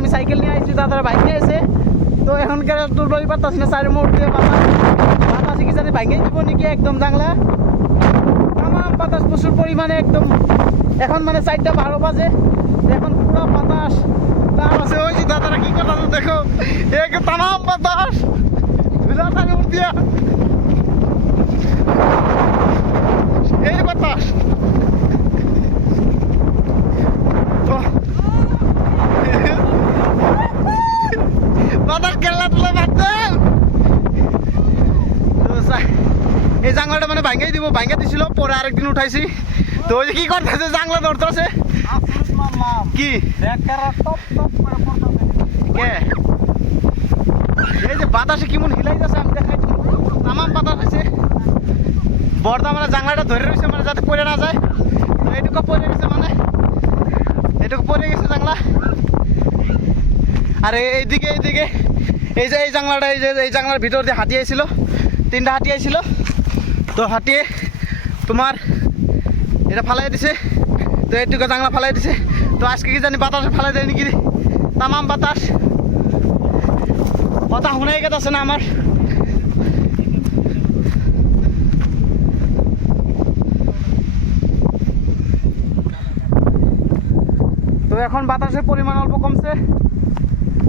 আমি সাইকেল নিয়ে আসছি, দাদারা বাইক নিয়ে এসে। তো এখনকার তুলবাই পারতাছি না, চারি মোড় দিয়ে বাতাস কি জানি ভাঙিয়ে দিব নাকি একদম জাংলা। তামাম বাতাস প্রচুর পরিমাণে একদম। এখন মানে 4:12 বাজে, এখন পুরো বাতাস তার আছে। ওই যে দাদারা কি কথা দেখো, তামাম বাতাস ধুলা চারি মোড় দিয়া, এই বাতাস। বাতাস কেলা তুলে বাড়তে এই জাংলাটা মানে ভাঙাই দিব, ভাঙা দিছিল, পরে আরেকদিন উঠাইছি। তো ওই যে কি করতেছে, জাংলা ধরতেছে কি এই যে বাতাসে কেমন হিলাই যাচ্ছে আমি দেখাই। তামাম বাতাস আছে, বর্দা মানে জাংলাটা ধরে রয়েছে মানে যাতে পড়ে না যায়। তো এইটুকু পড়ে গেছে, মানে এটুকু পড়ে গেছে জাংলা। আর এইদিকে এই যে এই জাংলাটা, এই জাংলার ভিতর দিয়ে হাঁটি আইছিল, 3টা হাঁটি আইছিল। তো হাঁটিয়ে তোমার এটা ফালাই দিছে, তো এইটুকু জাংলা ফালাই দিছে। তো আজকে কি জানি বাতাসে ফালাই দেয় নাকি, তামাম বাতাস। কথা শুনাই গেছে না আমার। তো এখন বাতাসের পরিমাণ অল্প কমছে।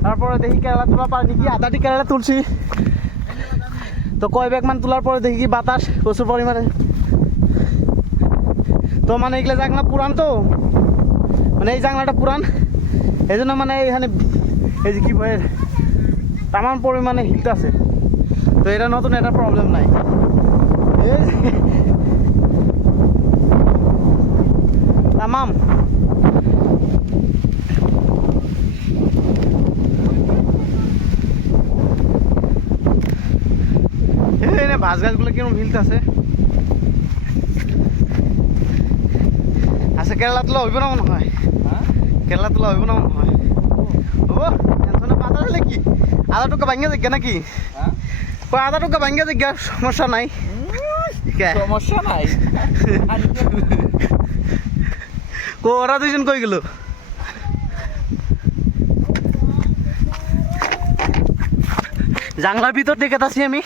তারপরে দেখি কেরালা তোলা পারি নাকি, আধাটি কেরালা তুলছি। তো কয় ব্যাগ মান তোলার পরে দেখি কি বাতাস প্রচুর পরিমাণে। তো মানে এগুলো জাংলা পুরান, তো মানে এই জাংলাটা পুরান, এই জন্য মানে এখানে এই যে কি বলে তামাম পরিমাণে হিট আছে। তো এটা নতুন, এটা প্রবলেম নাই। এই তামাম ভাস গাছগুলো কিরকম হিলতেছে। আচ্ছা কেরালা তোলা হইব না মনে হয়, কেরালা তোলা হইব না মনে হয়। ও টেনশনে বাতাস হলে কি আধা টুকা ভাঙ্গা যাক নাকি, আধা টুকা ভাঙ্গা যাক, সমস্যা নাই, সমস্যা নাই। ওরা দুজন কই গেল? জাংলার ভিতর দেখে আছি আমি।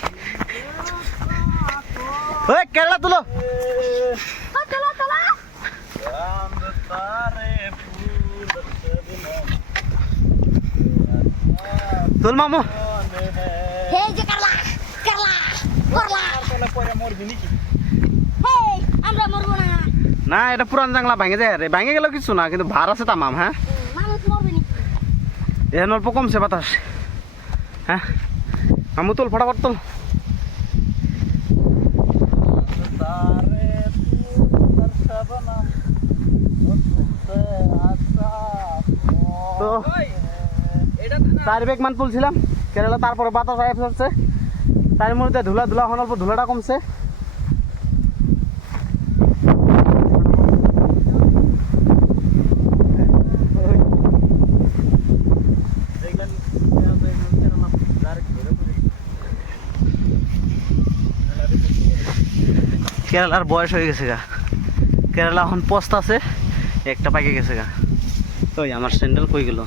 ওই কেরালা তুলো, তুল মামু। না এটা পুরান জাংলা ভাঙে যায়, ভাঙে গেল কিছু না, কিন্তু ভার আছে তামাম। হ্যাঁ এখন অল্প কমছে বাতাস। হ্যাঁ মামু তোল, ফটাফট তোল। তো 4 ব্যাগ মান তুলছিলাম কেরালা, তারপরে বাতাস আয় ফেলছে, তার মধ্যে ধুলা এখন অল্প ধুলাটা কমছে। কেরালার বয়স হয়ে গেছে গা, কেরালা এখন পোস্ত আছে, একটা পাকে গেছে গা। ওই আমার স্যান্ডেল কই গেল?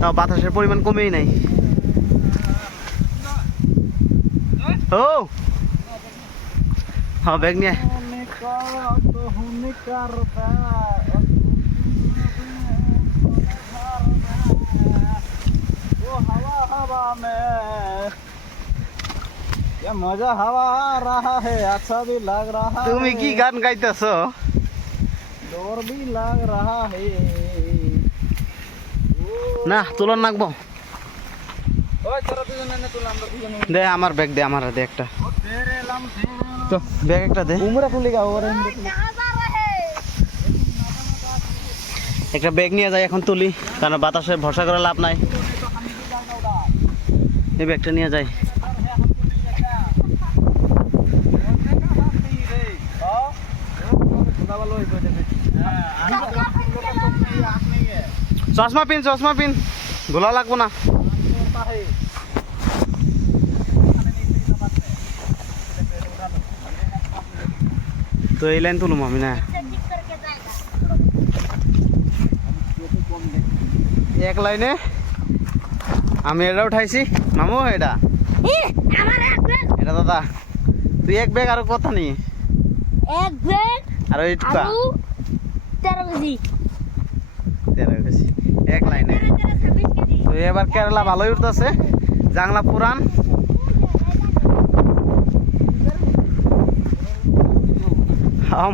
তাও বাতাসের পরিমাণ কমেই নাই। ও হ্যাঁ ব্যাগ নিয়ে মজা হাওয়া রাহা হে, আচ্ছা ভি লাগ রাহা। তুমি কি গান গাইতেছো? ডর ভি লাগ রাহা হে। না তুলন নাকবো দে, আমার ব্যাগ দে, আমার দে একটা, তো ব্যাগ একটা দে। একটা ব্যাগ নিয়ে যাই এখন তুলি, কারণ বাতাসে ভরসা করে লাভ নাই। এই ব্যাগটা নিয়ে যাই। চশমা পিন, ধুলা লাগবো না। তো এই লাইন তুলুম আমি না এক লাইনে আমি এটা উঠাইছি মামু এটা এটা দাদা তুই এক ব্যাগ আর কথা নি এক ব্যাগ আর ওইটা আলু 13 কেজি 13 কেজি এক লাইনে 26 কেজি তো এবার কেরালা ভালোই উঠতেছে জাংলা পুরান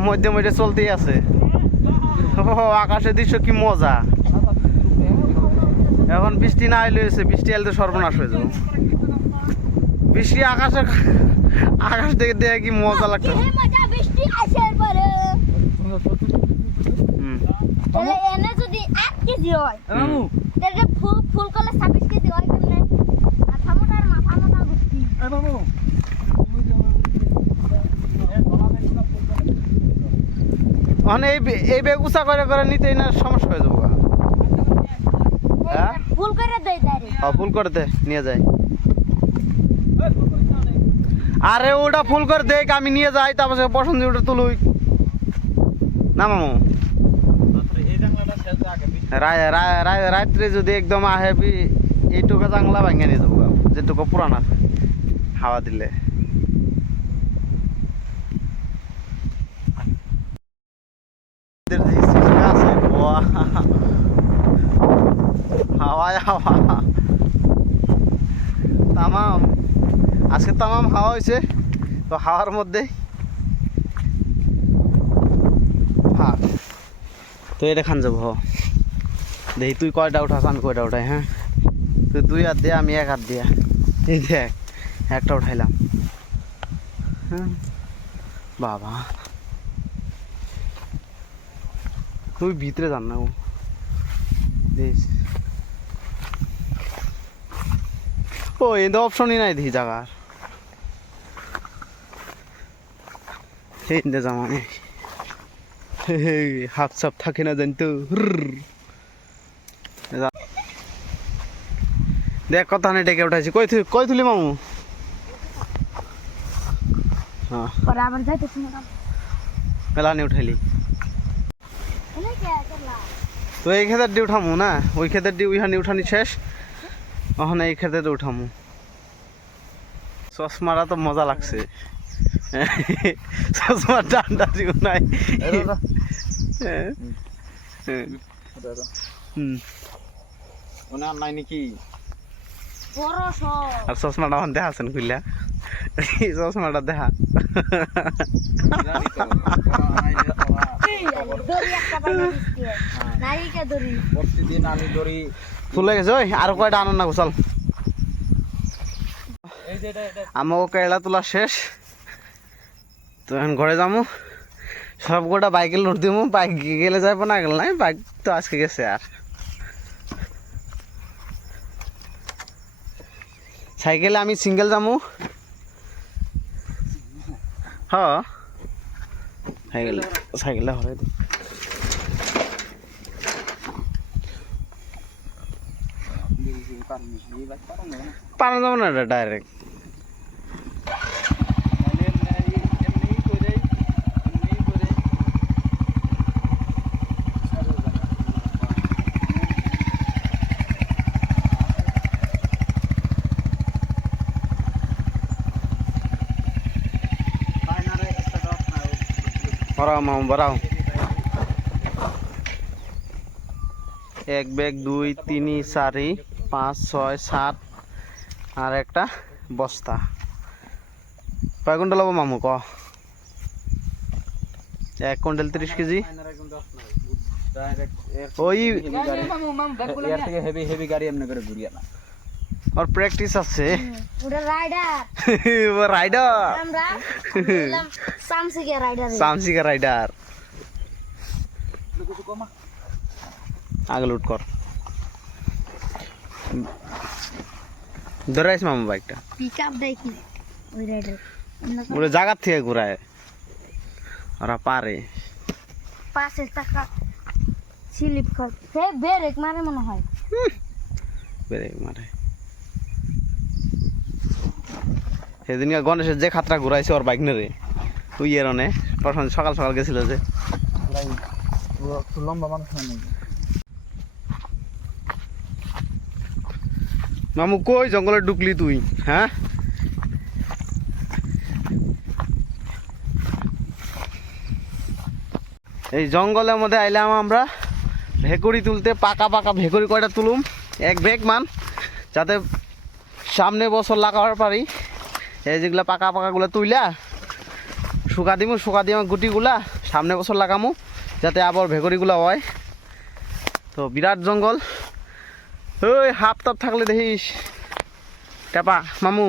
মধ্যে মধ্যে চলতেই আছে আকাশের দৃশ্য কি মজা এখন বৃষ্টি না এলে হয়েছে বৃষ্টি এলে তো সর্বনাশ হয়ে যাবে বৃষ্টি আকাশ থেকে দেখে কি মজা লাগতো কি মজা বৃষ্টি আসার পরে তাহলে এনে যদি 1 কেজি হয় মামু তাহলে ফুল করলে 26 কেজি হয় কেমনে মাথা মোটা গুটি মামু মানে এই বেগ উঁচা করে করে নিতেই না সমস্যা হয়ে যাবো হ্যাঁ ফুল করে দেই ডাইরেক্ট ফুল করে দে নিয়ে যাই আরে ওটা ফুল করে দেখ আমি নিয়ে যাই তারপর পছন্দ ওটা তুলুই না মামু রাত্রে যদি একদম আহে এইটুকু জাংলা ভাঙিয়ে নিয়ে যাবো যেটুকু পুরান আছে হাওয়া দিলে হাওয়ায় হাওয়া তামাম আজকে তামাম হাওয়া হয়েছে তো হাওয়ার মধ্যে তো এটা খান যাবো দেখি তুই কয়টা উঠাস আমি কয়টা উঠাই হ্যাঁ তুই 2 হাত দিয়ে আমি 1 হাত দিয়া এই দেখ একটা উঠাইলাম হ্যাঁ বাবা তুই ভিতরে যান না ও দেখ ও এতে অপশনই নাই দেখি জায়গার এতে যাম আমি হাফ সাপ থাকে না জানি তো দেখ কথা নেই ডেকে উঠাইছি কই তুলি মামু হ্যাঁ পরে আবার যাইতে শুনে মেলা নিয়ে উঠাইলি এনে কে করলা তো এই ক্ষেতের দিয়ে উঠামু না ওই ক্ষেতের দিয়ে ওইখানে উঠানি শেষ ওখানে এই ক্ষেতের উঠামু চশমাটা তো মজা লাগছে চশমার ডান্ডা দিও নাই নাই নাকি বড় সব আর চশমাটা আমার দেখাছেন খুললা চশমাটা দেখা দড়ি একটা বাইরে দিতে নাইকা দড়ি প্রতিদিন আমি দড়ি ফুলে গেছে ওই আর কয়টা আনন্দ না চল আমাকে কেলা তোলা শেষ তো এখন ঘরে যাবো সব গোটা বাইকে লোড দিব বাইক গেলে যাবো না গেল নাই বাইক তো আজকে গেছে আর সাইকেলে আমি সিঙ্গেল যাবো হ্যাঁ সাইকেলটা হরে পারা যাবো না এটা ডাইরেক্ট বরাও মামু বরাও 1 ব্যাগ 2 3 4 5 6 7 আর একটা বস্তা কয় কুইন্টাল হবো মামু ক 1 কুইন্টাল 30 কেজি ওই এর থেকে হেভি গাড়ি এমনি করে ঘুরিয়ে না আর প্র্যাকটিস আছে ওটা রাইডার রাইডার আমরা বললাম সামসিকে রাইডার সামসিকা রাইডার আগে লুট কর ধরাইস মামু বাইকটা পিকআপ দেখি ওই রাইডার ওরে জায়গার থেকে ঘুরায় ওরা পারে পাশে টাকা স্লিপ কর হে ব্রেক মারে মনে হয় ব্রেক মারে সেদিনকে গণেশের যে খাতরা ঘুরাইছে ওর বাইক নে রে তুই এর সকাল সকাল গেছিল যে। একটু লম্বা মানুষ নেই। মামু কই জঙ্গলে ঢুকলি তুই, হ্যাঁ? এই জঙ্গলের মধ্যে আইলাম আমরা ভেকুরি তুলতে। পাকা পাকা ভেকুরি কয়টা তুলুম, এক বেগ মান, যাতে সামনে বছর লাগাবার পারি। এই যেগুলা পাকা পাকাগুলো তুইলা শুকা দিমু, শুকা দিয়ে গুটিগুলা সামনে বছর লাগামু, যাতে আবার ভেকুরিগুলা হয়। তো বিরাট জঙ্গল। ওই হাফ তাপ থাকলে দেখিস টেপা মামু।